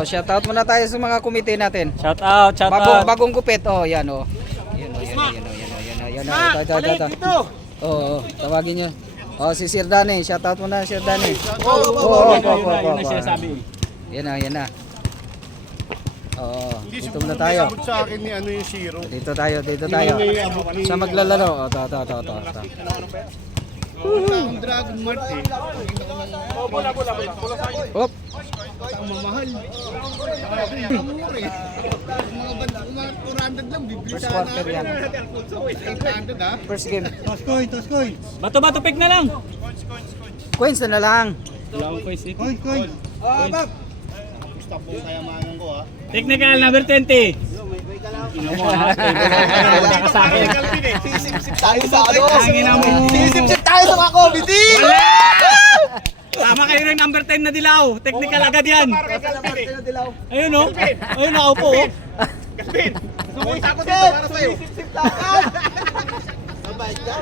Oh, shout out muna tayo sa mga komite natin. Shout out, shout out. Bagong gupit. Oh, yan oh. Yan oh, yan oh. Ito. Oh, tawagin niyo. Oh, si Sir Danny. Shout out muna Sir Danny. Yun na siya sabi. Yan na. Oo, dito muna tayo. Sa akin ni ano yung zero. Dito tayo. Sa maglalaro. Oh, to. Dragon Mart eh. Bola. Hop. Ang mamahal. Mura eh. Mga banda, mga 400 lang, bibili First sana quarter yan. 800 ha. First game. Toss coin. Bato pick na lang. Coins na lang. Wala akong coins dito. Coin. Gusto po kaya manong ko ha. Technical number 20. Ino mo ha. Wala ka sa akin. Sisip tayo sa ano. Hangin mo. Sisip tayo sa mga comedy. Tama kayo ng number 10 na dilaw. Technical agad yan. Ayun o. Ayun nakaupo o. Gaspin! Sumulit ako dito para sa'yo. Babay ka?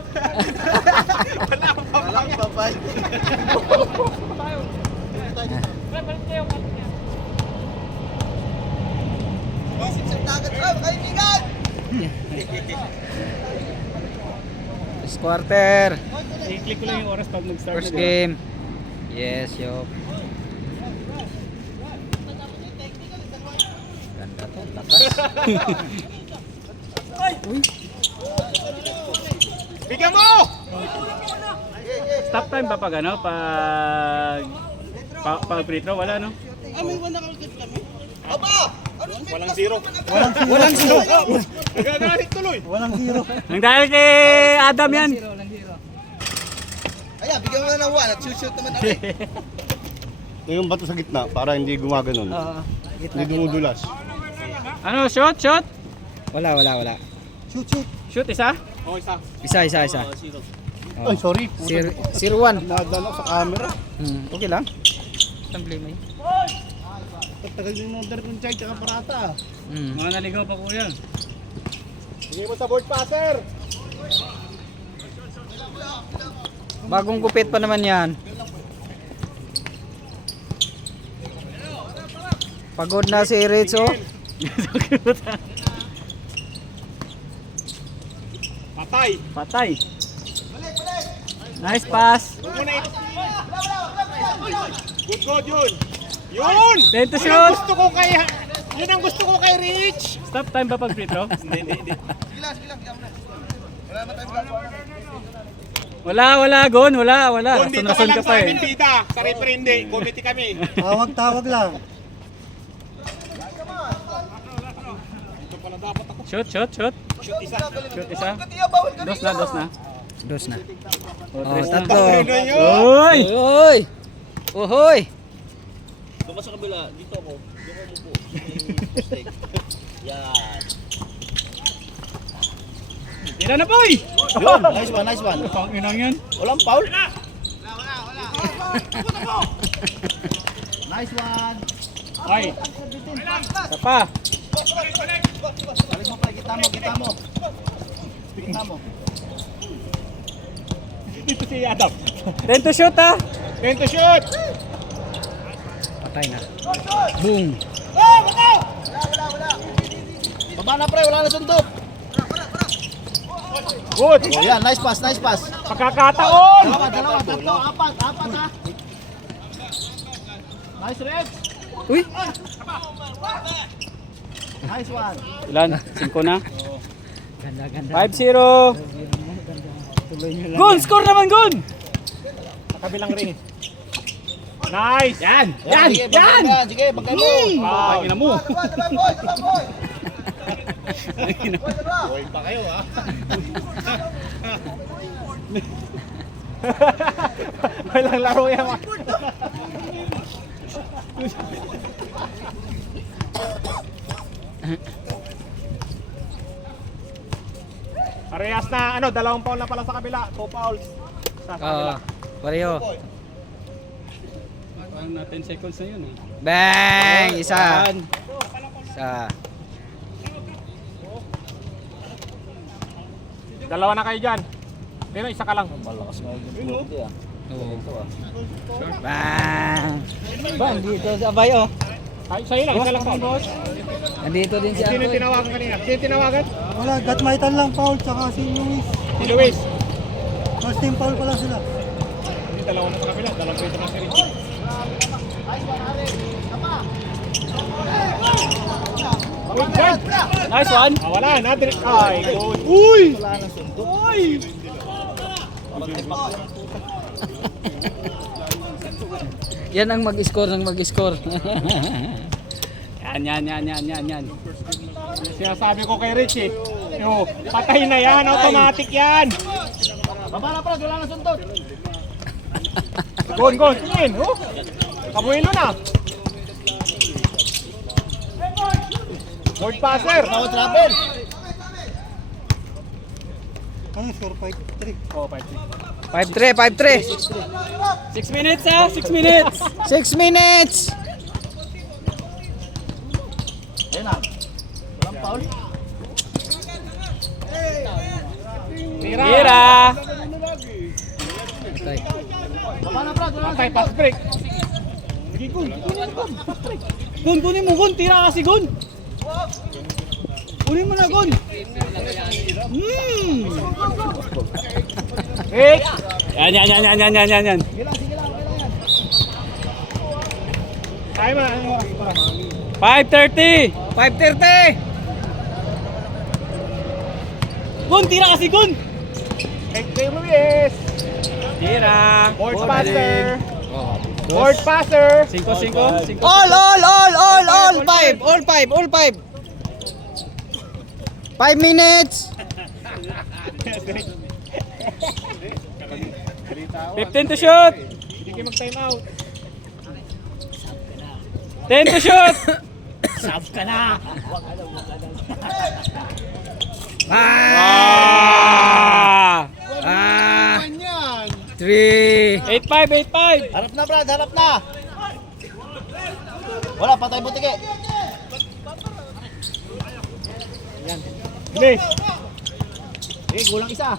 Walang babay. Sisip dagat ka, kaibigan! First quarter. I-click ko lang yung oras pag nag-start. First game. Yes, yo. Ganda to, lakas. Uy. Bigyan mo! Stop time ba pag ano? Pag free throw? Wala no? Walang zero. Walang zero. Nagagalit tuloy. Nang dahil kay Adam yan. Ayan, bigyan mo na ng 1 at shoot naman ako. Yung bato sa gitna para hindi gumaganon. Gitna. Hindi dumudulas. Ano? Shot? Wala. Shoot isa? Oh, isa. Isa. Ay, sorry. Sir 1. Nadala sa camera. Okay lang. Tambli mo yun. Tagal yung order kong chai tsaka parata. Mga naligaw pa kuya. Bigay mo sa board passer. Bagong gupit pa naman yan. Pagod na si Rizzo. Patay. Nice pass. Huwag mo na ito. Good yun. Yun! Then to Yun ang shoot. gusto ko kay... Yun ang gusto ko kay Rich. Stop time ba pag free throw? Hindi. Wala, Gon. Wala. Kung dito ka Rason lang ka sa pa amin, eh. bida. Sa referee hindi. Committee kami. Tawag lang. Ito pala dapat ako. Shoot. Shoot isa. Shoot isa. Dos na. Dos na. O, Oh, tres na. tatlo. Ano yun? Uy! Uy! Uhoy! Baba sa kabila, dito ako. Dito ako po. Mistake. Yan. Tira na boy! Yun, nice one. Pang inang yan. Walang foul. Nice one. Ay. Isa pa. Balik mo pa, kita mo. Kita mo. Dito si Adam. Then to shoot ha. Then to shoot. Patay na. Boom! Baba na pre, wala na sundok. Good. Oh, yan, nice pass. Pagkakataon. Dalawa, tatlo, apat ha. Nice red. Uy! Nice one. Ilan? 5 na? Ganda. 5-0. Gon! Score naman, Gon! Sa kabilang ring. Nice. Yan! Sige, bagay mo. Ang ina mo. Boy pa kayo ha. Walang laro yan. Parehas na, 2 foul na pala sa kabila. 2 fouls. Sa kabila. Pareho. Parang na 10 seconds na yun eh. Bang! Isa. Yan. Dalawa na kayo dyan. Pero isa ka lang. Malakas nga yung board ah. Oo. Bang! Bang! Dito sabay oh. Ay, sa'yo lang, isa lang foul. Nandito din si Sino Antoy. tinawagan kanina? Sino tinawagan? Wala, Gatmaitan lang foul, tsaka si Luis. Si Luis. First team foul pala sila. Hindi, dalawa na sa kabila. Dalawang pwede na si Richie. Good, good. Nice one. Ah, wala, natin. Ay, good. Uy! Uy! Yan ang mag-score ng mag-score. Yan. Sinasabi ko kay Richie. Yo, patay na yan. Automatic yan. Baba na Brad, wala na suntot. Gon, tingin. Oh. Kabuelo na. Lord passer. Bawat travel. Ano score 5-3? Oh, 5-3. 5-3, 5-3. 6 minutes ha, 6 minutes. 6 minutes. Ayun na. Walang foul. Tira. Tira. Patay. Baba na Brad, wala na Patay, suntot. pass break. Sige, Gun. Kunin mo, Gun. Tira kasi, Gun. Kunin mo na, Gun. Break. Yan. Tayo na. 5:30. 5-30. Gun, tira kasi, Gun. Kay Luis. Tira. Board passer. Board passer. 5. All 5. All 5. 5 minutes. 15 to shoot. Hindi kayo mag-time out. 10 to shoot. Ah. 3. 8-5. Harap na Brad, harap na. Wala, patay butike. Bilis. Eh, kulang isa.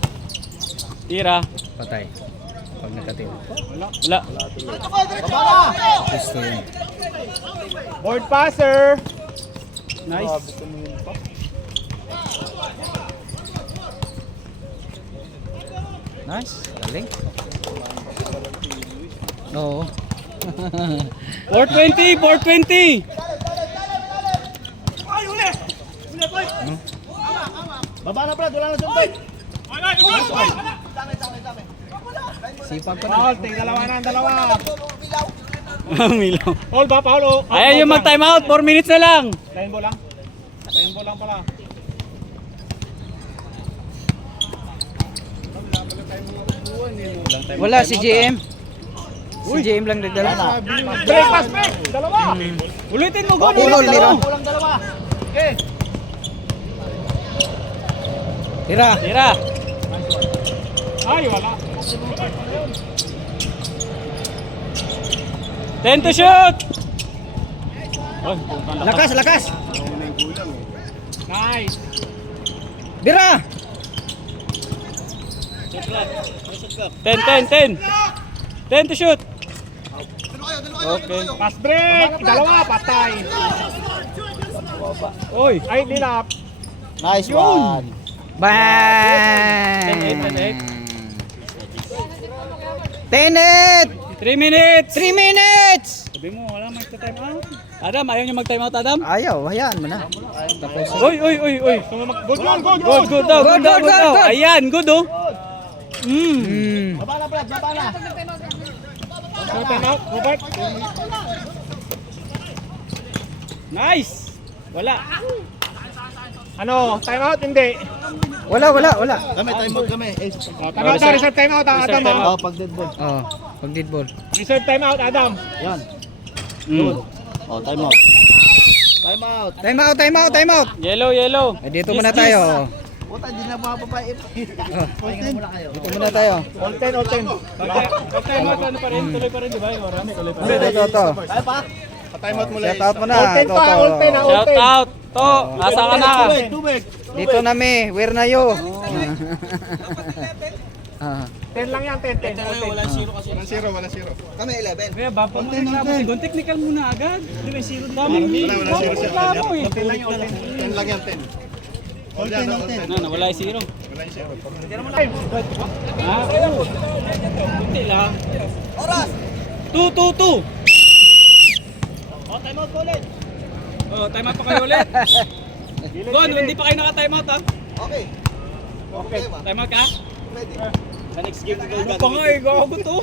Tira. Patay. Pag nakatira. Wala. Baba na. Gusto yun. Board passer. Nice. Nice. Galing. No. 420. Baba na Brad, wala na suntot. Sipag pa na. Foul, dalawa na. Milaw. Foul ba? Foul o? Ayaw yung mag-time out. 4 minutes na lang. Line ball lang. Line ball lang pala. Wala si JM. Si JM lang nagdala. Pass break. Dalawa. Ulitin mo, Gun. Ulo, liro. Kulang dalawa. Okay. Tira. Tira. Ay, wala. 10 to shoot. Lakas. Nice. Bira. 10 to shoot. Okay. Pass break. Dalawa. Patay. Oy. Ay, nilap. Nice one. Bang. 10-8. 3 minutes. 3 minutes. Sabi mo, wala mag-time out. Adam, ayaw niya mag-time out, Adam? Ayaw, hayaan mo na. Tapos. Oy. Good daw. Ayan, good oh. Baba na Brad, baba na. So, time out. Robert. Nice. Wala. Ano? Time out? Hindi. Wala. Kami, time out kami. Eh, Oh, time out na. Reserve time out. Adam. Reserve time ah. oh, pag dead ball. Oh, pag dead ball. Reserve time out, Adam. Yan. Oh, time out. Time out. Time out. Yellow. Eh, dito muna tayo. Puta, hindi na mababait. Pahinga muna kayo. Dito muna tayo. All 10, all 10. Time out, ano pa rin? Tuloy pa rin, di ba? Marami, tuloy pa rin. Ito. Kaya pa? Time out mula. Shout out mo na. All 10 pa, all 10 ah, all Shout 10. out. To, asa ka na? Tubig. Dito na me. Where na you? Ah. 10 lang yan, 10, 10. Walang zero kasi. Walang zero, walang zero. Kami 11. Kaya bumpa mo yung reklamo. Sigong technical muna agad. Di ba zero daming Wala zero siya. reklamo eh. 10 lang yan, 10 lang yan, 10. All yan, all 10. Nawala yung zero. Wala yung zero. Ah, oo. Kunti lang. Oras! 2. Oh, time out ulit. Oh, time out pa kayo ulit. Gon, hindi pa kayo naka-time out ha. Okay. Okay. Time out ka? Sa next game ko Ano pa nga eh, gago to.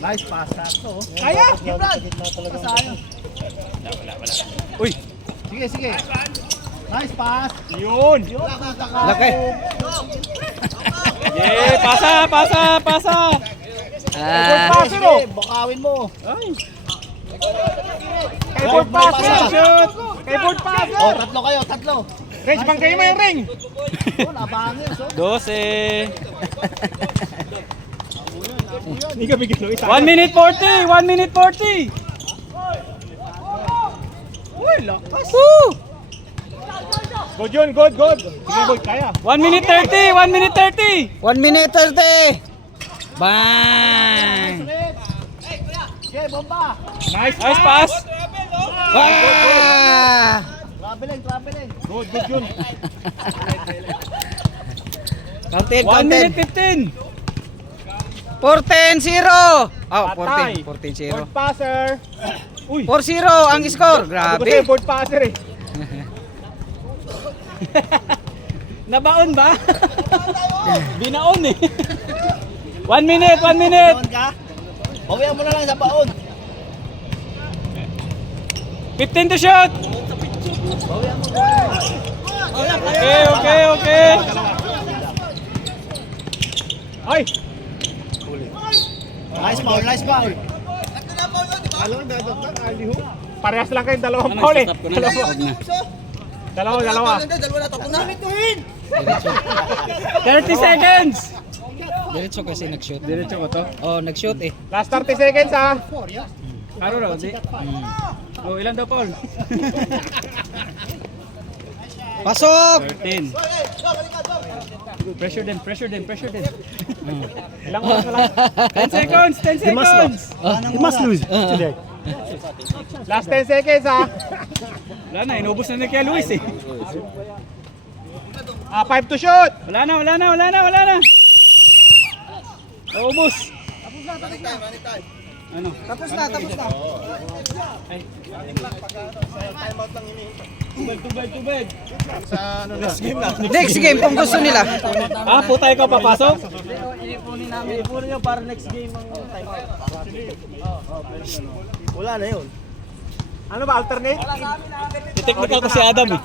Nice pass, sakto. Kaya? Uy, Sige, sige. Nice pass. Yun! Laki. yeah, pasa. Ah. Passer oh! Bakawin mo. Kay board passer! Shoot! Kay board passer! Oh, tatlo kayo, tatlo. Rage, bangkay mo yung ring! Oh, nabangin. So. 12. Hindi ka bigyan ng isa. 1 minute 40! 1 minute 40! Uy, lakas! Woo! Good yun, good, good. Sige, boy, kaya. 1 minute 30! 1 minute 30! 1 minute 30. Bang! Okay, bomba. Nice, Nice pass! Ah! Traveling, traveling. Good, good yun. Counted, 1 minute counted. 15! 14-0. Oh, Patay. 14-0. Board passer. 4-0 ang score. Sabi ko sa'yo, Grabe. board passer eh. Nabaon ba? Binaon eh. 1 minute, 1 minute. Baon ka? Bawian mo na lang sa baon. 15 to shot. Okay. Ay! Nice foul, nice foul. Parehas lang kayong dalawang foul eh. Dalawa. 30 seconds. Diretso kasi nag-shoot. Diretso ko to? Oh, nag-shoot eh. Last 30 seconds ha. Ano raw, di? Oh, ilan daw, Paul? Pasok! 13. Pressure din. Ilang oras na lang. 10 seconds, 10 seconds. You must lose today. Last 10 seconds ha. Wala na, inubos na ni Kuya Luis eh. 5 to shoot. Wala na. Naubos. Ano? Tapos na. Ay. Tubig. Next game kung gusto nila. Ah, putay ka papasok? Ipunin nyo para next game ang time out. Wala na yun. Ano ba, alternate? Technical ko si Adam eh.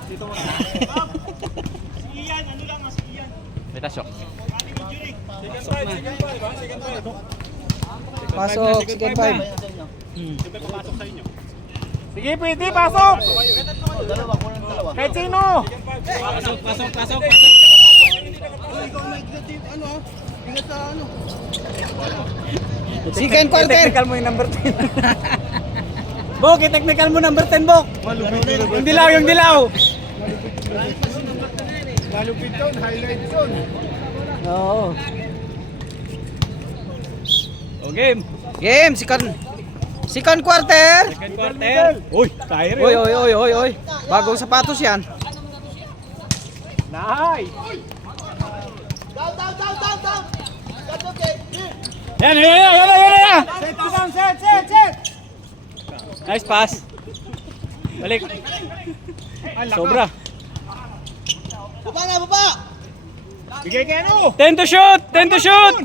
Pasok, second 5. Sige, pwede, pasok! Dalawa, kulang dalawa. Kahit sino! Pasok. Ingat sa ano. Second quarter. Technical mo yung number 10. Bok, i-technical mo number 10, Bok. Yung dilaw. Malupit yun, highlight yun. Oo. O, game. Game, second quarter. Second quarter. Uy, tire Oy. Bagong sapatos yan. Nice! Yan. Set. Nice pass. Balik. Sobra. Baba! Bigay kay ano? 10 to shoot. 10 to shoot.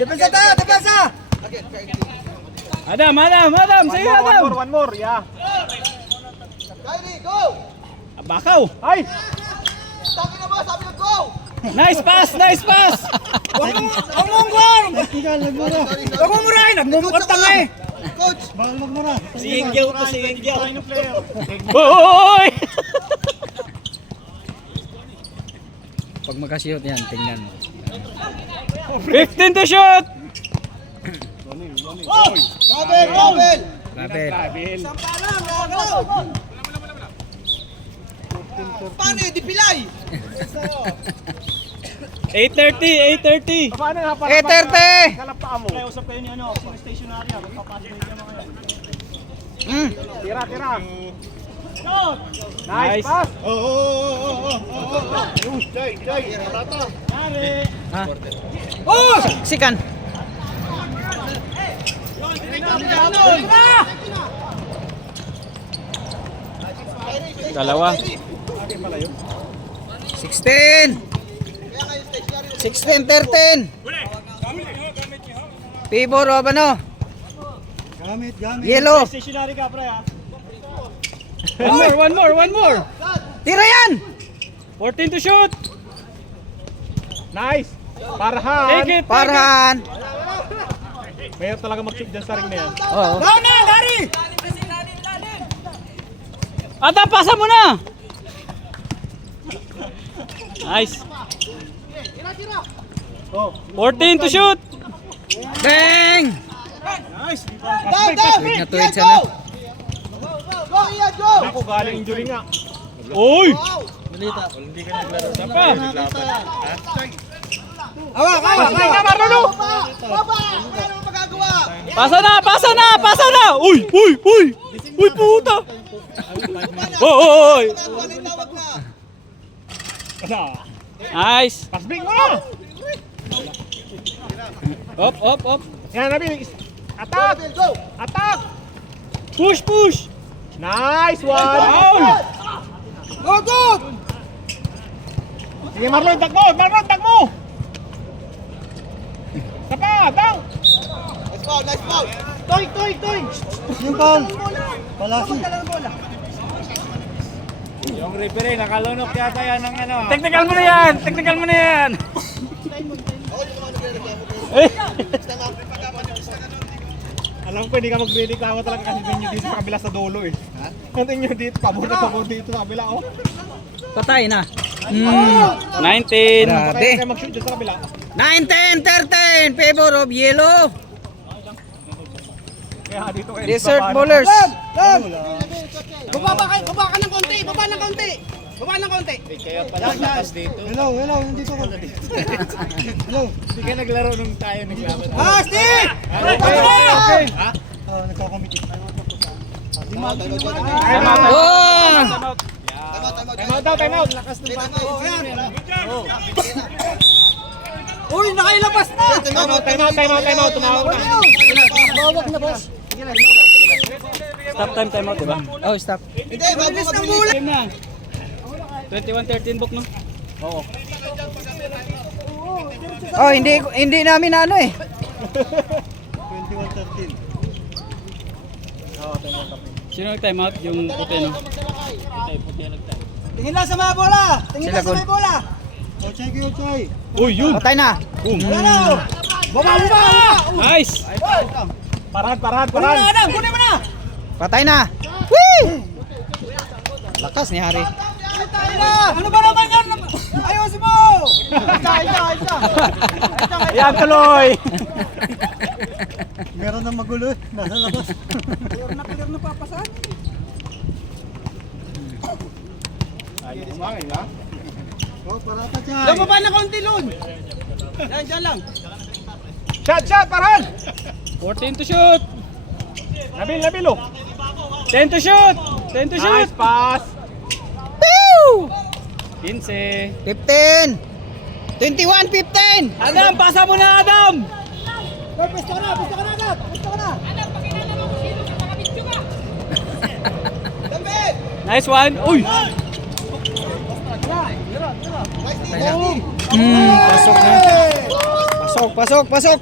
Depensa! Adam, sa'yo Adam. One more, yeah. Kylie, go! Bakaw. Ay! Sabi na ba? Sabi na go! Nice pass. Huwag mong gawin! Huwag mong murahin! Nagmumukot tanga eh! Coach! Bawal magmura. Si Ingyaw to, si Ingyaw. Oy! Pag magka-shoot yan, tingnan mo. 15 to shoot. Robel! Grabe. Travel. Paano yun? Di pilay! 8:30. Paano nga para 8:30. kalapaan mo? Kaya usap kayo ni ano, sino stationary ah. Magpapasok niyo mga yan. Tira, tira. Shot! Nice pass. Jay, parata. Yari! Ha? Oh! Sikan. Dalawa. 16. 16-13. Pibor o ano? Gamit. Yellow. Stationary ka, pre ah. One more. Tira yan! 14 to shoot! Nice. Parhan. Take it! Parhan. Mayroon talaga mag-shoot dyan sa ring na yan. Oo. Down na, Gary! Ata, pasa mo na! Nice. 14 to shoot! Bang! Down! Tuwid na tuwid siya na. Go, Ian, go! Ako, galing injury nga. Oy! Hawak! Pasbay nga, Marlolo! Baba! Wala naman magagawa! Pasa na! Uy, puta! Oy! Ano yung tawag na? Nice! Pasbay mo! Up! Yan, Nabil. Attack! Go! Attack! Push! Nice one! Down! Go, go! Sige, Marlon, tag mo! Sapa, down! Nice foul! Toy! Yung ball! Palasi! Yung referee, nakalunok yata yan ng ano. Technical mo na yan! Alam ko, hindi ka magre-reklamo talaga kasi venue dito sa kabila sa dulo eh. Konting nyo dito, pabor dito sa kabila, oh. Patay na. 19! Kaya Grabe. kayo mag-shoot dyan sa kabila. 9-10-13. Favor of yellow. Kaya dito kayo. Desert babaan. bowlers. Baba ka ng konti! Baba ng konti! Kaya pala lakas dito. Hello, nandito ko. Hello. Hindi ka naglaro nung tayo naglaban. Ah, Steve! Okay. Nagkakomiti. Oh! Time out. Uy, nakailabas na! Time out. Tumawag na. Bawak na, boss. Stop time out, diba? Oh, stop. Hindi, mabilis na mula. Game na. 21-13 book, no? Oh, hindi namin ano eh. 21-13. Sino nag-time out? Yung puti, no? Tingin lang sa mga bola! Tingin lang sa Sila, mga bola! Ochay! Uy, yun! Patay na. Wala na! Baba! Nice! Parahan. Kunin mo na! Patay na. Woo! Lakas ni Hari. Ano ba naman yan? Ayusin mo! Isa! Ayan, tuloy! Meron na magulo eh. Nasa labas. Clear na papasan. Oh, parata dyan. Lumaba na konti, Lun. Diyan lang. Shot, parahan. 14 to shoot! Nabil, oh. 10 to shoot! 10 to shoot! Nice pass. Woo! 15! 15. 21-15. Adam, pasa mo na, Adam! Pwesto ka na, Adam. Pwesto ka na. Nice one! Uy! Pasok na. Pasok.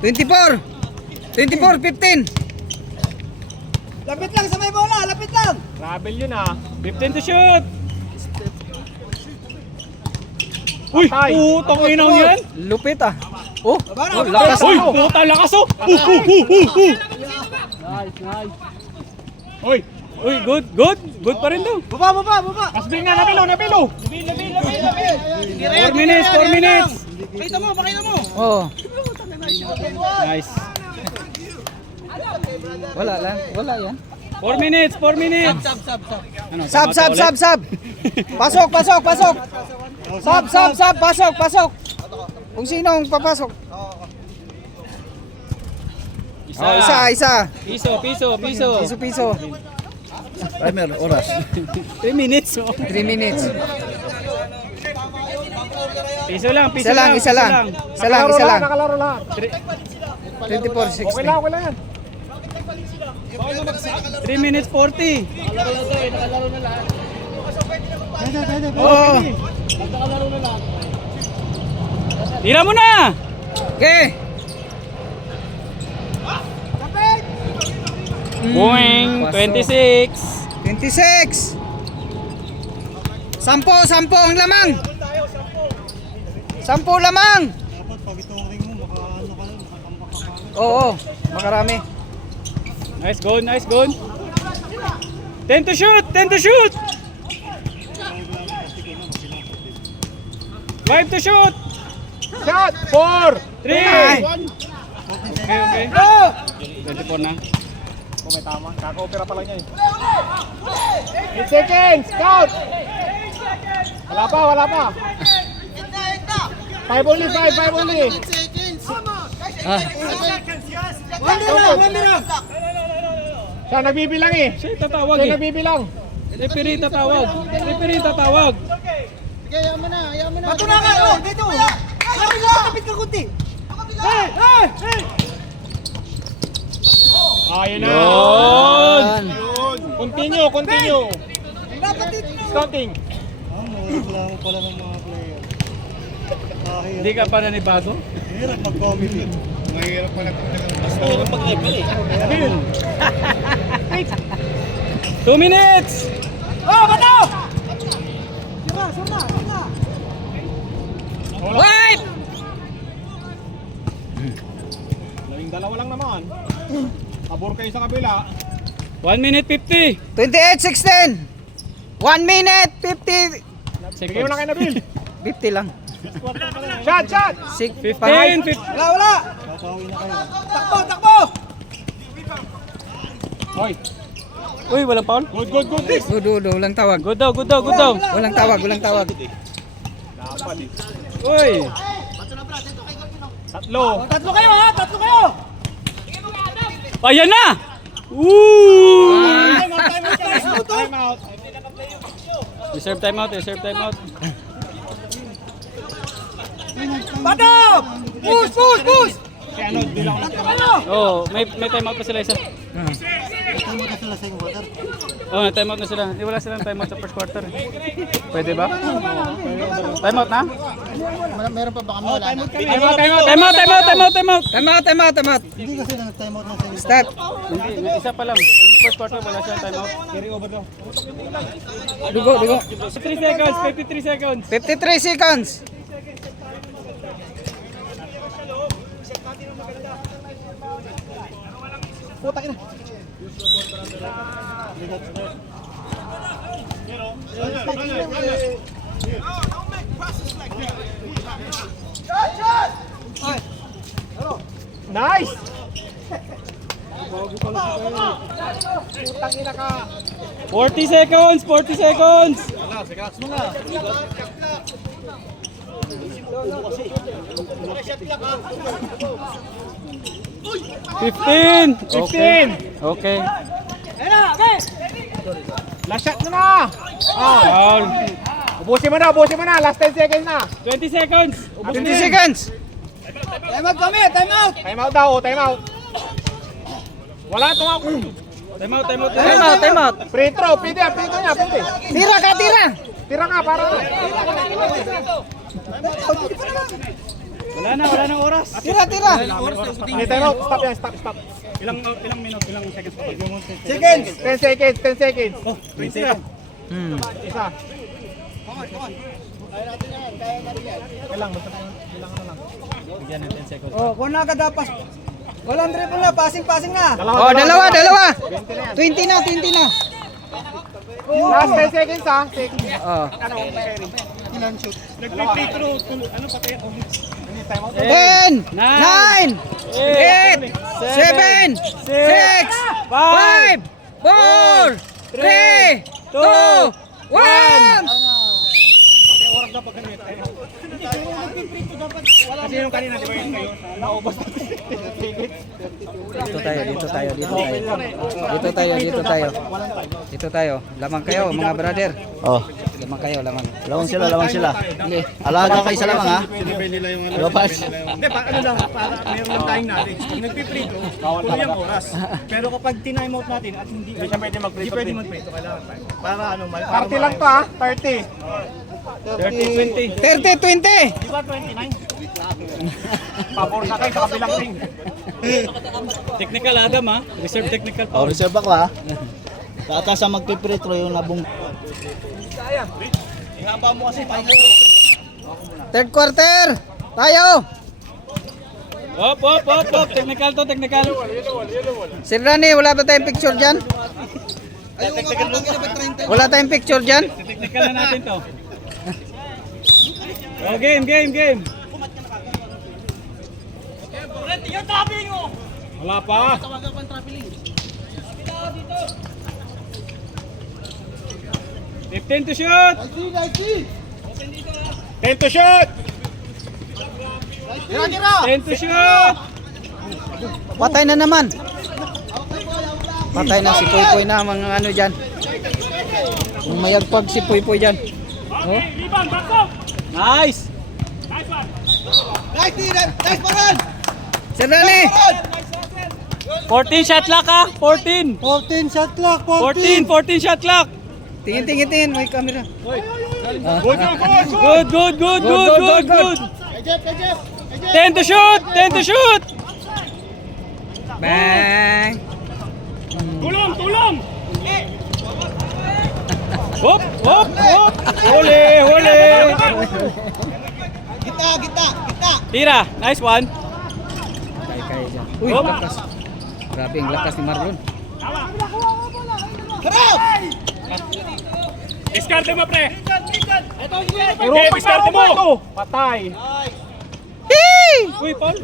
24. 15. Lapit lang sa may bola, lapit lang. Travel yun ah. 15 to shoot! Uy! Patay. Putang inang yan! Lupit ah. Oh, Lakas! Uy! Puta, lakas oh! Uy, Uy, good! Good pa rin daw! Baba. pasbay nga, Nabil, oh. 4 minutes! Pakita mo. oh. Nice. Wala lang. Wala yan. 4 minutes, 4 minutes. Ano, Sab, sab, ulit? sab, sab. Pasok, pasok, pasok. Sab, sab, sab, pasok, pasok. Kung sino ang papasok. Isa. Oh, isa, isa. Piso, piso, piso. Piso, piso. Timer, oras. 3 minutes. Oh. 3 minutes. Piso lang, piso Isa lang, isa lang. Isa lang, isa lang. Nakalaro lahat. 24, Okay lang, 16. okay lang yan. 3 minutes 40. Oh. Tira mo na. Okay. Boing, Pasok. 26. 26. 10 ang lamang. 10 lamang. Oo, makarami. Nice goal, nice goal. 10 to shoot, 10 to shoot. 5 to shoot. Shot! 4! 3. Okay, okay. 24 na. Kung may tama, kaka-opera pa lang yan. 8 seconds! Count! Wala pa, wala pa. 5 only, 5 only. Ah, Siya nagbibilang eh. Siya tatawag Siya eh. nagbibilang. Referee tatawag. Referee tatawag. Bato na nga, oh, dito. Tapit ka kunti. Ayun na. Yun. Continue, continue. Scouting. Hindi ka pa nanibago? Mahirap pala. Basta hirap mag-level eh. 2 minutes. Wait! Labing dalawa lang naman. Pabor kayo sa kabila. 1 minute 50. 28-16. 1 minute 50. Bigay mo na kayo na Bill. 50 lang. Shot, shot! 15, 15. Wala. Takbo. Hoy, Uy, walang foul? good, good, good. Good, walang tawag. Good daw, good daw, good daw. Walang tawag, walang tawag. Uy. Tatlo. Tatlo kayo. Ayan na! Woo! Time out. Reserve timeout, reserve timeout. Badop. Push. Si ano, bilang Tatlo kayo. Oh, may timeout pa sila isa. Oh, may timeout na sila. Hindi wala silang timeout sa first quarter. Pwede ba? Timeout na? Meron pa ba kami wala na? Timeout. Timeout. Hindi kasi nag-time out na sa Start. Hindi, isa pa lang. First quarter wala silang timeout. carry over daw. Dugo. 53 seconds, 53 seconds. 53 seconds. Putak ina. Nice! Putang ina ka. 40 seconds, 40 seconds. 15. 15! Okay. Last shot na! Oh, Foul. ubusin mo na. Last 10 seconds na. 20 seconds. 20 seconds. Time out kami. Time out. Time out daw, time out. Wala itong ako. Timeout. Free throw, pwede niya, pwede. Tira. Tira nga, para. Wala na oras. Tira. Hindi, time out. Stop yan, stop. Ilang minutes, ilang seconds pa? 10 seconds. Oh, 20 na. Isa. Kailang, basta bilangan na lang. Bigyan ng 10 seconds. Oh, kuha na ka dapat. Walang dribble na. Passing na. Oh, dalawa. 20 na. Last 10 seconds ha. Oh. Ano, carry. Nag-free throw. Ano pa kaya? timeout. 10, 9, 8, 7, 6, 5, 4, 3, 2, 1. Oras dapat ganun yung timeout. Kasi yung kanina, di ba yun kayo? Naubos natin. Dito tayo. Dito tayo. Lamang kayo, mga brother. Oh, Lamang kayo, lamang. lawang sila. Hindi. Alaga kayo sa lamang ha. Labas. Hindi, ano lang, para meron lang tayong knowledge. Pag nagpiprito, tuloy ang oras. Pero kapag tinime out natin at hindi siya pwede magprito, kailangan tayo. Para ano, 30 lang to ha, 30. 30, 20. 30, 20. Di ba 29? Pabor na kayo sa kabilang ring. Technical Adam ha, reserve technical Oh, power. reserve ako ha. Tataas ang magpipretro yung nabong. Ihaba mo kasi pahinga. Third quarter. Tayo. Hop, technical to, technical. Sir Rani, wala ba tayong picture dyan? Wala tayong picture dyan? Technical na natin to. Oh, game. Wala pa. Fifteen to shoot. 10 to shoot. 10 to shoot. Patay na naman. Patay na si Poy na mga ano dyan. Mayagpag si Poy dyan. Oh. Nice. Sir Rani. 14 shot clock ha, 14. 14 shot clock, 14 shot clock. Tingin. May camera. Good. 10 to shoot. Bang. Tulong. Hop. Huli. Kita. Tira, nice one. Kaya dyan. Uy, lakas. Grabe ang lakas ni Marlon. Diskarte mo pre. Pero diskarte mo. Patay. Uy, Paul.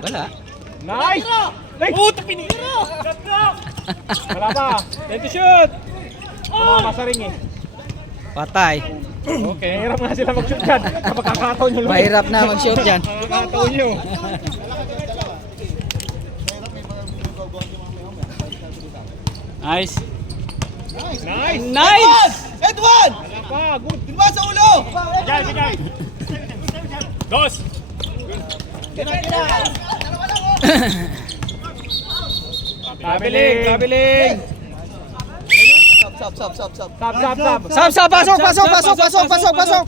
Wala. Nice. Puta pinira. Wala pa. 10 to shoot. Tumama sa ring eh. Patay. Okay. Mahirap nga sila mag-shoot dyan. Kapag kakataon nyo lang. Mahirap na mag-shoot dyan. Kakataon nyo. Nice. Nice. Edwin! Wala pa. Good. Diba sa ulo? Diyan. Dos. Kabiling. Sab. Sab. Pasok.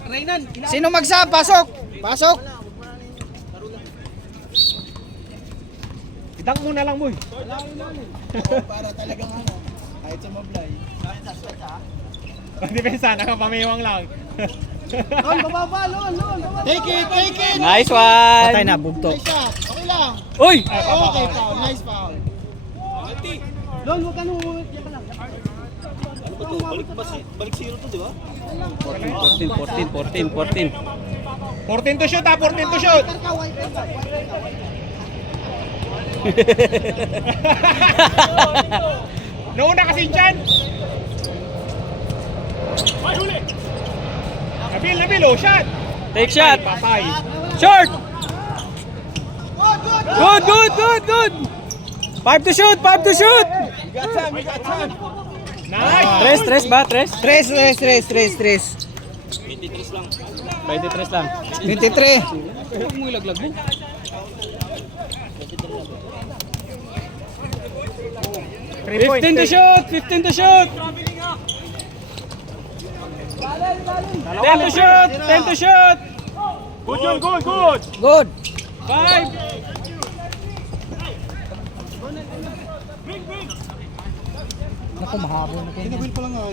Sino magsab? Pasok. Itang muna lang, boy. Para talagang ano, kahit sa mablay. Pagdepensa, nakapamiwang lang. Lol, bababa, lol. Take it. Nice one. Patay na, bugtok. Nice shot. Okay lang. Uy. Okay, foul. Nice foul. Lol, huwag ka nung yan ka lang. Ano ba to? Balik zero to, di ba? 14. 14 to shoot ha, 14 to shoot. Nauna kasi dyan. Ay, huli. Nabil, oh, shot. Take shot. Patay. Short. Good. 5 to shoot. Nice. Tres ba? Tres? Tres. 23 lang. 23 lang. 23. Huwag mo ilaglag mo. 3 points. 15 to shoot. 10 to shoot. 10 to shoot. Good yun, good. Good. 5. Naku, mahabol na kayo. Inabil pa lang ako.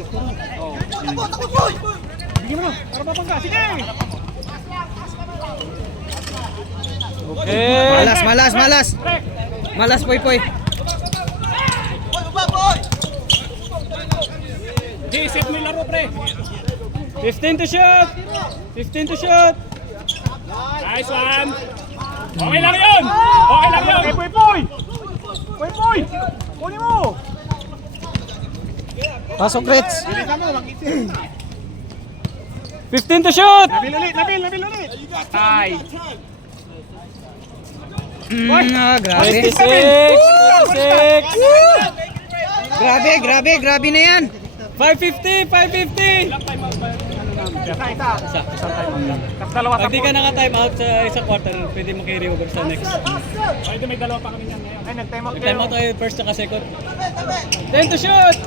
Bigyan mo na, para mapangga. Sige. Okay. Malas, Poy. G-set mo yung laro, pre. 15 to shoot. Nice one! Okay lang yun! Okay lang yun! Okay, Puy Puy! Puy Puy! Kunin mo! Pasok, Reds. Bilisan mo, makita. 15 to shoot. Nabil ulit! Ay! Grabe. 26! Grabe na yan. 550! Isang time lang. Tapos dalawa sa Pag di ka naka-time out sa isang quarter, pwede mo carry over sa next. Pwede may dalawa pa kami niyan ngayon. Ay, nag-time out Time out tayo first at second. 10 to shoot!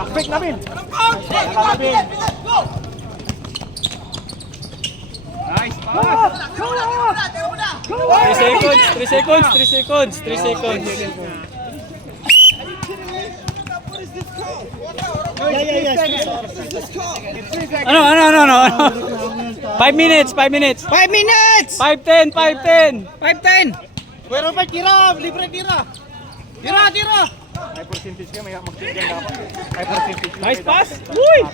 Aspect namin! Nice pass! 3 seconds. Ano? 5 minutes. 5 minutes. 5-10. 5-10. Pero pa tira, libre tira. Tira. May percentage ka, may mag-check dapat. May percentage. Nice pass! Uy!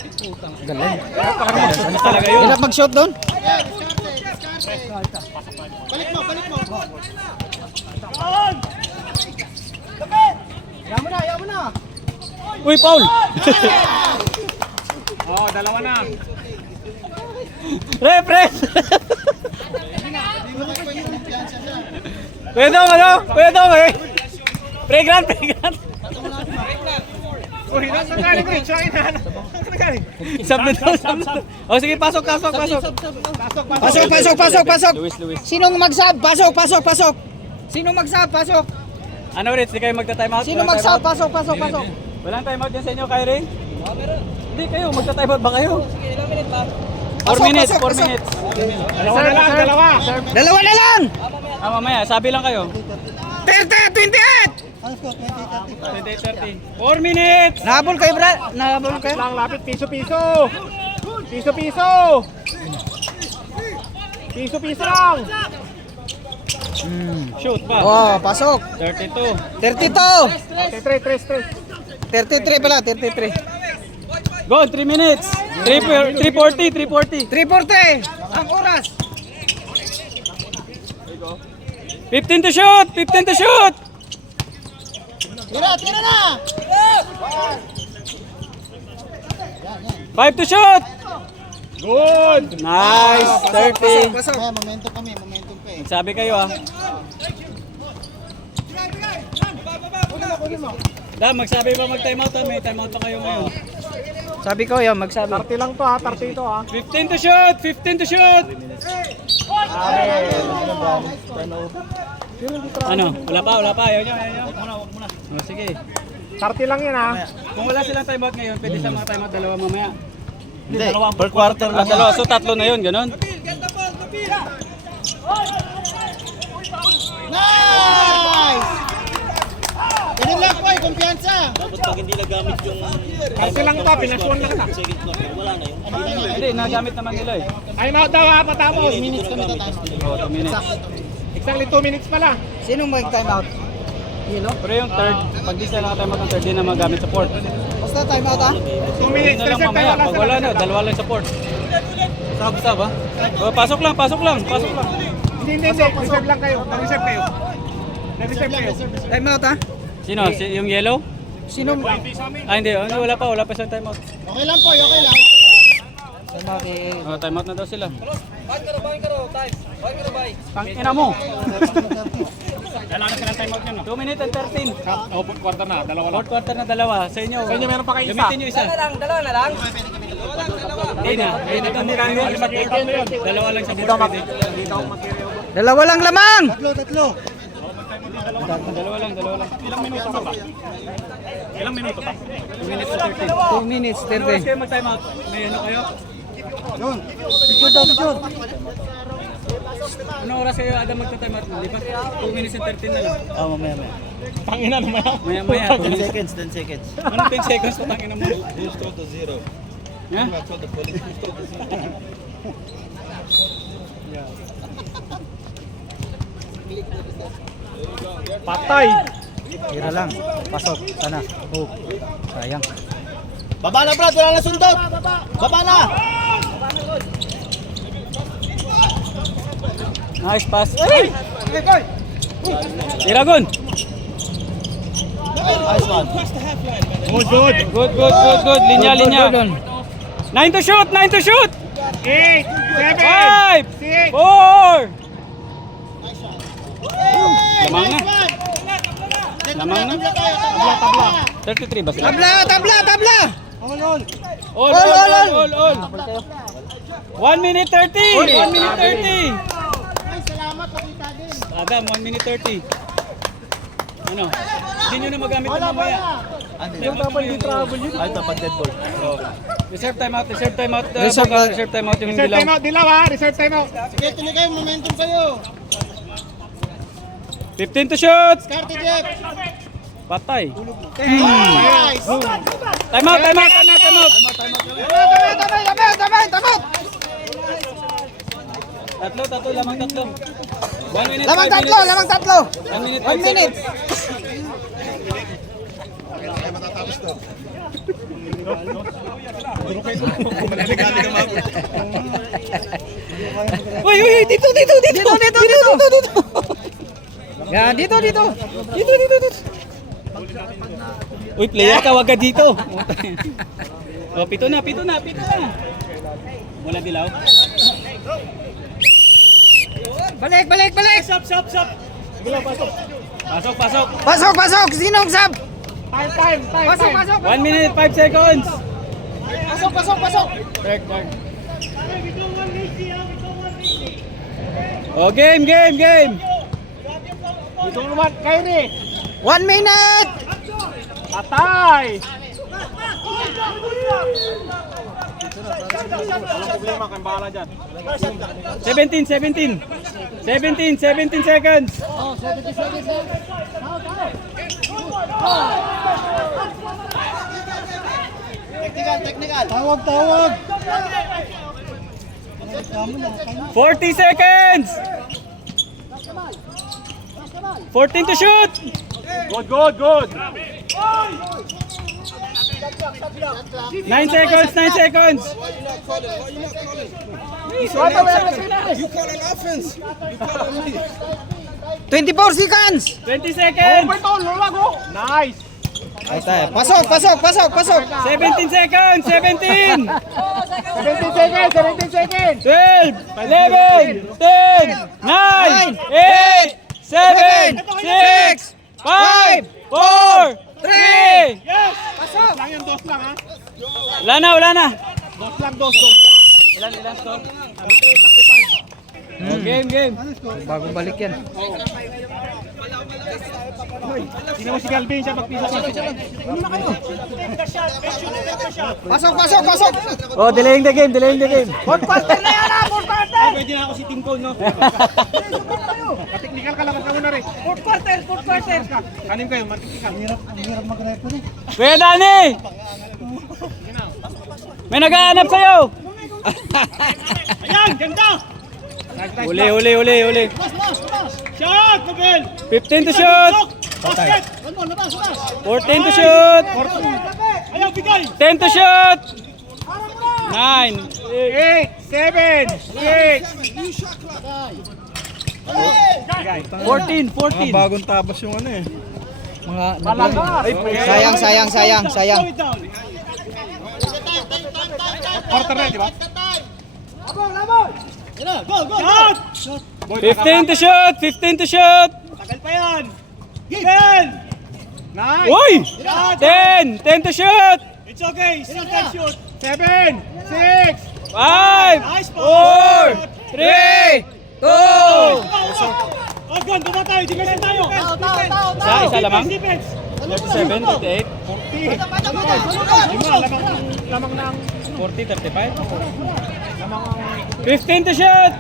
Galing. Ano talaga yun? Hirap mag-shot doon. Balik mo. Yaman na. Uy, Paul! Oh, dalawa na. Ref! Kuya Dong eh! Pregrant! Uy, nasa galing Rich, sa akin na. Isab na daw. O sige, pasok. Pasok. Luis. Sinong mag-sub? Pasok. Sinong mag-sub? Pasok. Ano Rich, di kayo magta-time out? Sino mag-sub? Pasok. Walang time out yan sa inyo, Kyrie? Hindi kayo, magta-time out ba kayo? 4 minutes. Dalawa na lang, dalawa. Dalawa na lang. Mamaya, sabi lang kayo. 30, 28. 20-30. 4 minutes! Nahabol kayo, Brad. Nahabol kayo. Lang lapit, piso. Piso lang. Shoot pa. Oh, pasok. 32. 32. 33 pala, 33. Go, 3 minutes. 340. 340. Ang oras. 15 to shoot. Tira na! 5 to shoot. Good. Nice. 30. Pasok. Momentum pa eh. Sabi kayo ah. Magsabi pa mag-time out ah. May time out pa kayo ngayon. Sabi ko yan, magsabi. 30 lang to ha, 30 ito ha. 15 to shoot. Ano? Wala pa. Ayaw nyo. Muna. Oh, sige. 30 lang yan ha. Kung wala silang time out ngayon, pwede sa mga time out dalawa mamaya. Hindi, per quarter lang. Dalawa. So tatlo na yun, ganun. Nice! Ganun lang po kumpiyansa. Dapat pag hindi nagamit yung 30 lang to, pinasuan lang ta. second quarter, wala na yun. Hindi, nagamit naman nila eh. Time out daw ha, patapos. Minutes kami tatama. Oh, 2 minutes. Exactly 2 minutes pala. Sinong mag-time out? Hilo? Pero yung third, pag di sila naka-time out ng third, di na magamit sa port. Basta time out ha? 2 Hindi minutes, na lang 3 mamaya. Pag wala na, dalawa lang sa port. Sab ha? Oh, pasok lang. Hindi. Reserve lang kayo. Nag-reserve kayo. Time out ha? Sino? Yung yellow? Sinong? Hindi. Wala pa siyang time out. Okay lang po, okay lang. Oh, time out na daw sila. Tangina mo. Kailangan sila time out yan. 2 minutes and 13. Oh, quarter na, dalawa lang. Fourth quarter na dalawa. Sa inyo. Sa inyo meron pa kayo isa. Gamitin nyo isa. Dalawa na lang. Hindi na. Dalawa lang sa fourth pwede. Dalawa lang lamang. Dalawa lang. Ilang minuto pa ba? 2 minutes to 13. 2 minutes, Ano oras 30. kayo mag-time out? May ano kayo? Picture. Ano oras kayo Adam magta-time out? Di ba? 2 minutes and 13 na lang. Mamaya. Tangina naman ako. Maya. 10 seconds. Ano 10 seconds patangin mo? Restore to zero. Ha? Told the police, restore to zero. Patay. Tira lang. Pasok. Sana. Oh. Sayang. Baba na Brad, wala na sundot. Baba na. Nice pass. Ay! Iragon. Nice one. Good. Linya. 9 to shoot. 8, 7, 5, 4. Lamang na. 33 ba sila? Tabla! All. 1 minute 30. 1 minute 30. Adam, 1 minute 30. Ano? Hindi nyo na magamit ng mamaya. Ay, ito pag dead ball. Reserve timeout. Reserve Reserve timeout yung Reserve dilaw. timeout, dilaw ha. Reserve timeout. Sige, tuloy kayo, momentum kayo. 15 to shoot. Karte, Jeff. Patay. Nice. Timeout. Tamot! Tatlo, lamang tatlo. 1 minute, Lamang 5 tatlo! minutes. 1 minute, 1 minute! Uy, dito. Yan, dito! Uy, player ka, wag ka dito. Oh, pito na. Wala dilaw. Balik! Stop. Pasok! Sinong sab? Time. Pasok! 1 minute, 5 seconds. Pasok! Dark. Oh, game. Ito naman, Kyrie. 1 minute! Patay. Walang problema, kang bahala dyan. 17 seconds. Technical. Tawag. 40 seconds. 14 to shoot. Good. 9 seconds. You call an offense. 24 seconds! 20 seconds. Nice. Ay, tayo. Pasok! 17 seconds. 17. 17 seconds. 12, 11, 10, 9, 8, 7, 6, 5, 4, 3. Lang yan, dos lang ha. Wala na. Dos. Ilan score? Game. Bago balik yan. Hindi mo si Galvin siya magpisa sa Pasok! Oh, delaying the game. Fourth quarter na yan! Pwede na ako si Team Cone, no? Technical ka lang ka muna rin. Fourth quarter! Kanin kayo, mag-technical. Hirap mag-referee. Kuya Dani! May naghahanap sa'yo! Ayan, ganda! Uli. Shot, Miguel! 15 to shoot! Basket! 14 to shoot! Ayaw, bigay! 10 to shoot! 9, 8, 7, 6. 14. Bagong tabas yung ano eh. Mga sayang. Slow it down. Quarter na, di ba? Shot! 15 to shoot! Tagal pa yan! 10! Nice! Uy! Shot! 10 to shoot! It's okay, still can shoot! 7, 6, 5, Nice 4, 3, 2, Oh, gun, baba tayo, defense tayo! Isa lamang? Defense! 37, 38, 40. Lamang ng 40, 35. 15 to shoot!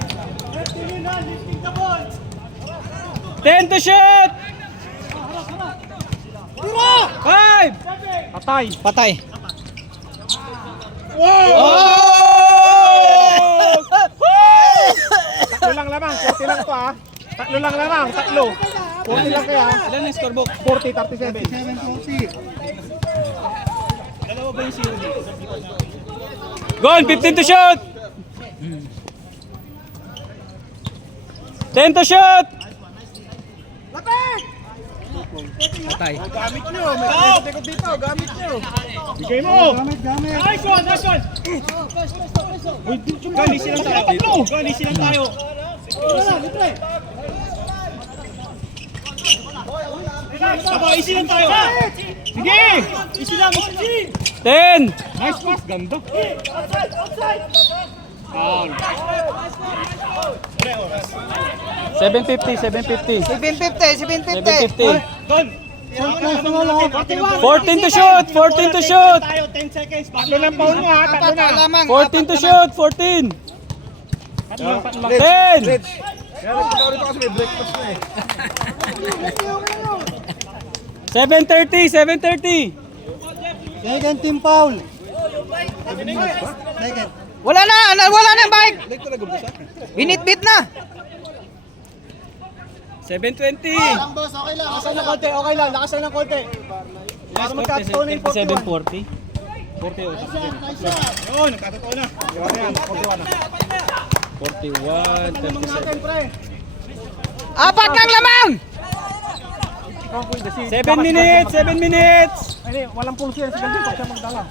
10 to shoot! 5! patay. Tatlo lang lamang, 40 lang to ha. Tatlo lang lamang, tatlo. 40 lang kaya. Ilan yung scorebook? 40, 37. Gone, 15 to shoot! 10 to shoot! Patay. Gamit nyo. May tikot dito. Gamit nyo. Bigay mo. Gamit. Nice one. Nice one. Uy, gali silang tayo. Gali silang tayo. Tama, easy lang tayo. Sige. Easy lang. Easy. 10! Nice pass. Ganda. Outside. Foul. 750, 750. 750. 750. Don. 14 to shoot! 14 to shoot! Tayo, 10 seconds. Tatlo lang foul mo ha. Tatlo na. 14 to shoot! 14! 10! Kaya nagkakaroon kasi may breakfast na eh. 730, 730. Second team foul. Wala na yung bike. Binitbit na. 720. Boss, okay lang. Lakasan ng konti. Okay lang. Lakasan ng konti. Para magkatotoo na yung 41. 740. 40. Yun, nagkatotoo na. Diba yan? 41 na. 41, 37. Apat ng lamang. 7 minutes, 7 minutes. Ay, walang pulse yan. Sige, pag siya magdala.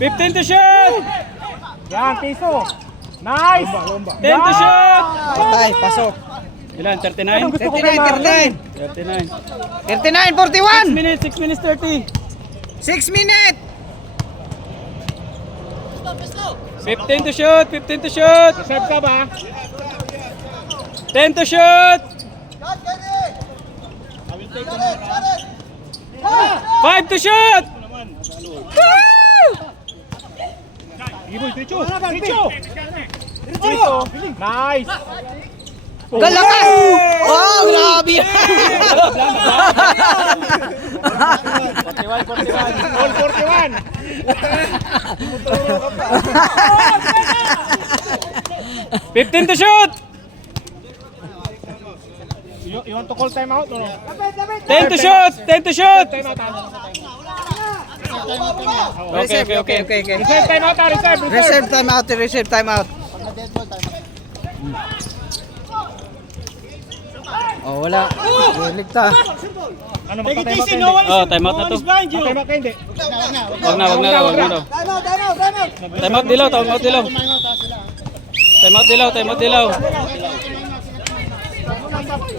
15 to shoot. Yan, piso. Nice! 10 to shoot. Patay, pasok. Ilan? 39? 39. 39. 41. 6 minutes, 6 minutes 30. 6 minutes. 15 to shoot, 15 to shoot. Serve ka ba? 10 to shoot. 5 to shoot. Iboy, Tricho! Tricho! Tricho! Nice! Galakas. Oh, grabe. 41. All 41! 15 to shoot. You want to call time out or no? 10 to shoot, 10 to shoot. Time out ha? Okay. Reserve time out ha, reserve! Reserve time out. Oh, wala. Ligta. Ano, magpa-time out Oh, time out na to. Time out ka hindi? Wag na daw. Time out dilaw, time out dilaw. Time out dilaw.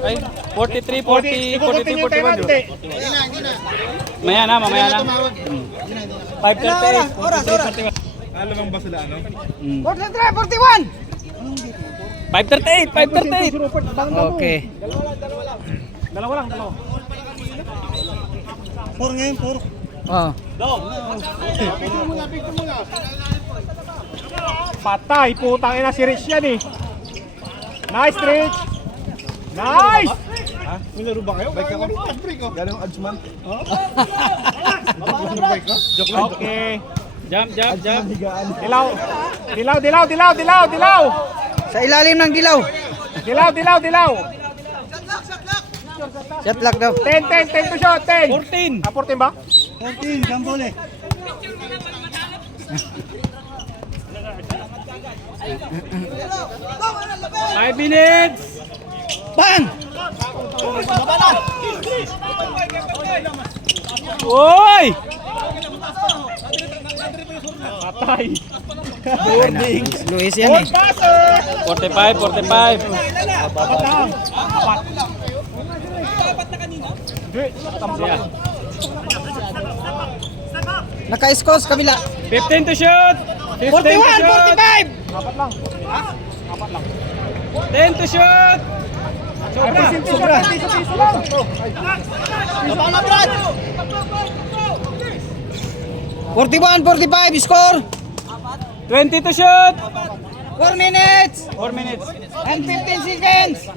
Ay, 43, 40, 43, 41. Mamaya na. 538. Alam mo ba sila ano? 41. 538. Okay. Dalawa lang. 4 ngayon, 4. Oh. Patay, putang ina si Rich yan eh. Nice, Rich! Nice! Ha? May laro ba kayo? Bike ako. Galing Adsman. Bike ka? Joke lang. Okay. Jump. Dilaw! Sa ilalim ng dilaw. Dilaw! Shot lock daw. 10 to shot, 10! 14. 14 ba? 14, gambole. Five minutes. Bang! Oy! Patay! Luis yan eh. 45. Yeah. Naka-scores kabila. 15 to shoot. 15 to 41, shoot. 45. Apat lang. 10 to shoot. Sobra. Piso lang. Baba na, Brad! 41, 45 score. 20 to shoot. 4 minutes 4 minutes. and 15 seconds.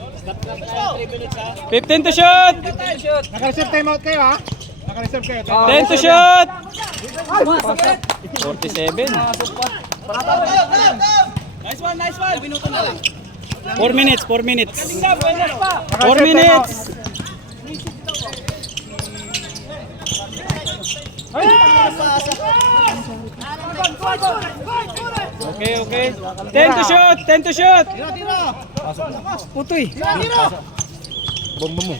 15 to shoot. Naka-reserve time out kayo ha? Naka-reserve kayo. 10 to shoot. 47. Nice one. Binuto na lang. 4 minutes. 4 minutes. 4 minutes. Okay, okay. 10 to shoot, 10 to shoot. Putoy. Bomba mo.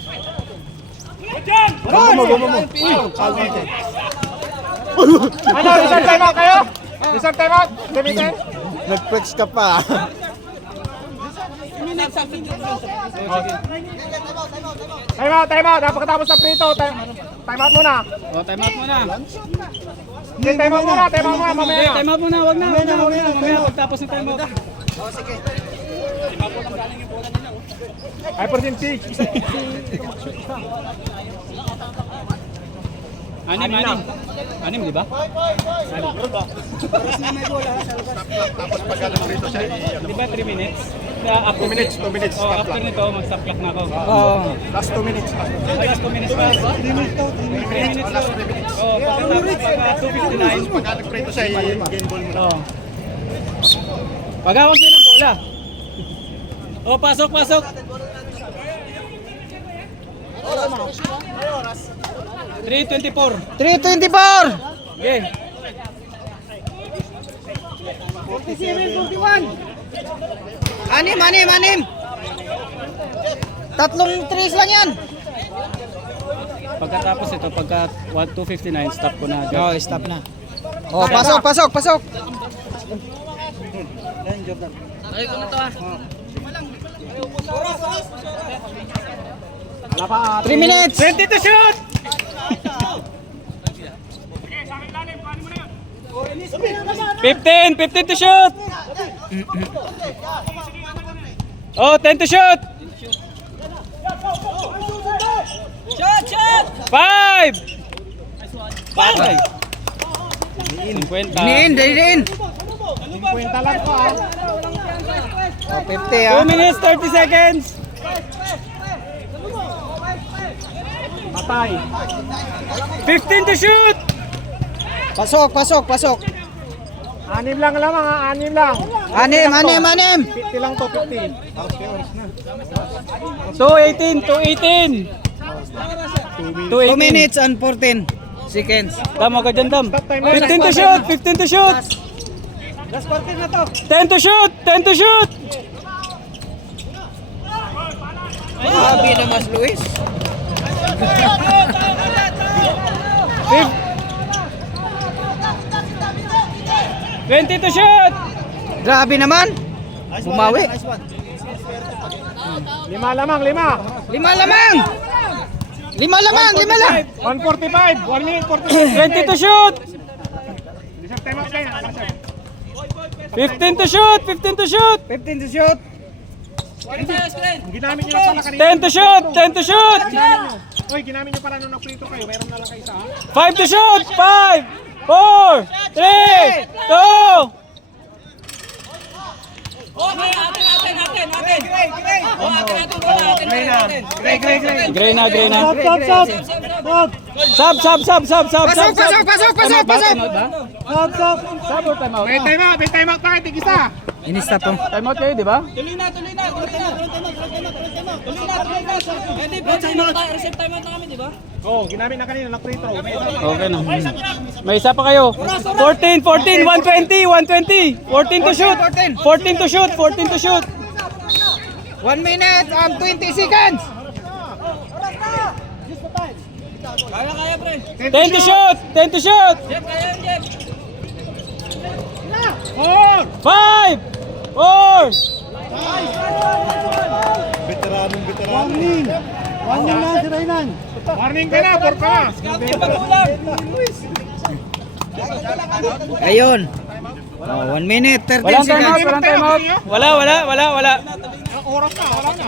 Ano, reserve time out kayo? Reserve time out? Gamitin? Nag-flex ka pa. Time out. Napakatapos ng free throw. Time out muna. Oh, time out muna. Hindi, time out muna. Mamaya Hey, na. time out muna, wag na. Mamaya pagtapos ng time out. Hypersensi. Anim, di ba? Di ba 3 minutes? 2 minutes. Oh, after nito, mag-stop clock na ako. Last 2 minutes. Last 2 minutes pa. 3 minutes to. Oh, pagkatapos pag 2:59. Pag nag-free to siya, i-game ball mo na. Oh. Pagawag din ng bola. Oh, pasok. 3:24. 3:24. Okay. 47-41. Anim. Tatlong threes lang yan. Pagkatapos ito, pagka 2:59, stop ko na agad. Oh, stop na. Oh, pasok. Ay, kung ito ah. 3 minutes. 20 to shoot! 15 to shoot! Oh, 10 to shoot! Shot! 5! 50. Din. 50 lang ko ah. Oh, 50 2 minutes, 30 seconds! Patay. 15 to shoot! Pasok. 6 lang lamang ha, 6 lang. Anim. 50 lang to, 50. 2:18. 2 minutes and 14 seconds. Tama ka dyan, Dam. Stop time. 15 to shoot! Last quarter na to. 10 to shoot! Grabe na mas Luis. 20 to shoot! Grabe naman. Bumawi. 5 lamang, 5. 5 lamang. 5 lang. 1:45. 1 minute 45. 20 to shoot! Reserve time out kayo. 15 to shoot! 15 to shoot. Ginamit nyo na pala kanina. 10 to shoot! Oy, ginamit nyo pala nung nag-free throw kayo. Meron na lang kayo isa ha. 5 to shoot! 5! 4! 3! 2! Okay, atin. Oh, atin bola, atin. Gray na. Sub or time out? May time out tayo. Tig-isa. Inista to. Time out kayo, di ba? Tuloy na. Hindi, reset time out na kami, di ba? Oo, ginamit na kanina. Nag-free throw. Okay na. May isa pa kayo. 14, 120. 14 to shoot. 14 to shoot. 1 minute and 20 seconds. Kaya, pre. 10 to shoot. Jeff, kaya yun, Jeff. 5! 4! Warning ka na. 4 ka na. Ayun. 1 minute 13 Walang time out, seconds. walang time out. Wala. Oras na. Wala na.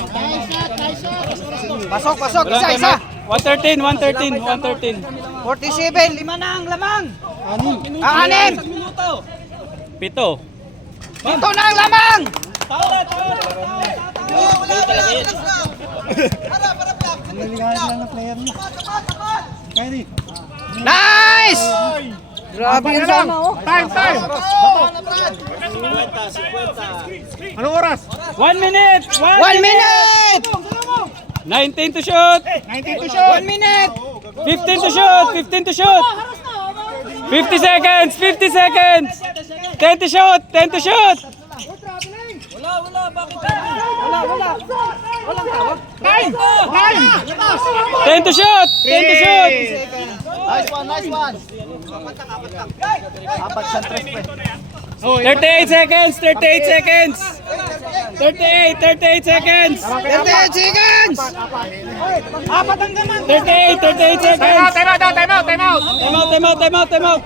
Pasok. Walang time Isa. out. 113. 47. 5 na ang lamang. Anim. 7. Ito na ang lamang. Nice! Grabe yun sana oh. Time. Anong oras? 1 minute! 1 minute! 19 to shoot! 19 to shoot. 1 minute! 15 to shoot! 50 seconds! 10 to shoot! 10 to shoot! Nine! 10 to shoot! 10 to shoot! Nice one, nice one. 38 seconds! 38 seconds! 38 seconds! 38 seconds! 38 seconds! Time out! Time out!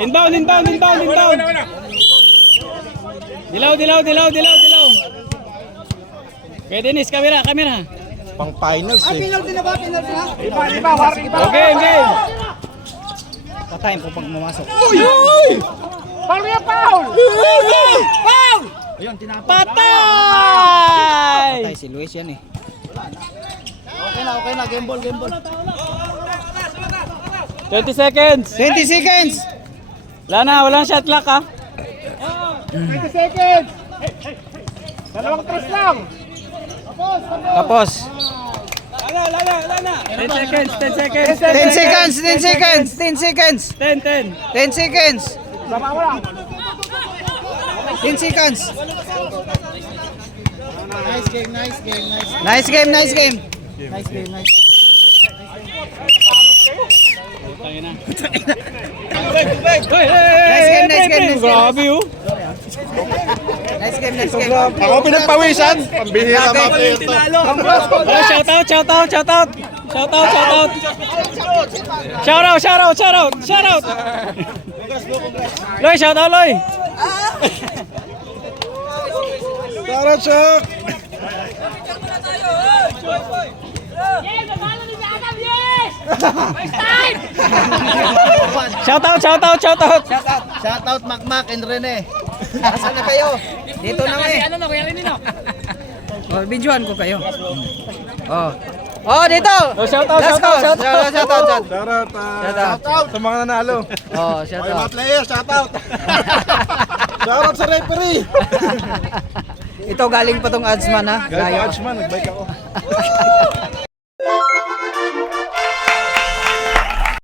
Inbound! Dilaw! Okay, Dennis, camera! Pang finals eh. Okay, game! Patay po pag mamasok. Foul yan, foul! Patay! Patay si Luis yan eh. Okay na, game ball. 20 seconds! 20 seconds! Walang shot clock ha. 20 seconds! Dalawang tres lang! Tapos. 10 seconds! 10 seconds! 10 seconds! 10! 10 seconds! 10 seconds! Nice game! Nice game. Grabe oh. Nice game. Ako pinagpawisan. Pambihira mga player to. Oh, shout out. Shout out. Loy, shout out Loy. Tara, Chuck! Shout out. Shout out Macmac and Rene. Nasaan na kayo? Dito na kami. Oh, videohan ko kayo. Oh, dito. Oh, shout out. Let's go. Shout out. Shout out sa mga nanalo. Oh, shout Okay, mga out. players, shout out! Shout out sa referee! Ito galing pa tong adsman ha. Galing Layo. pa Archman, nagbike ako.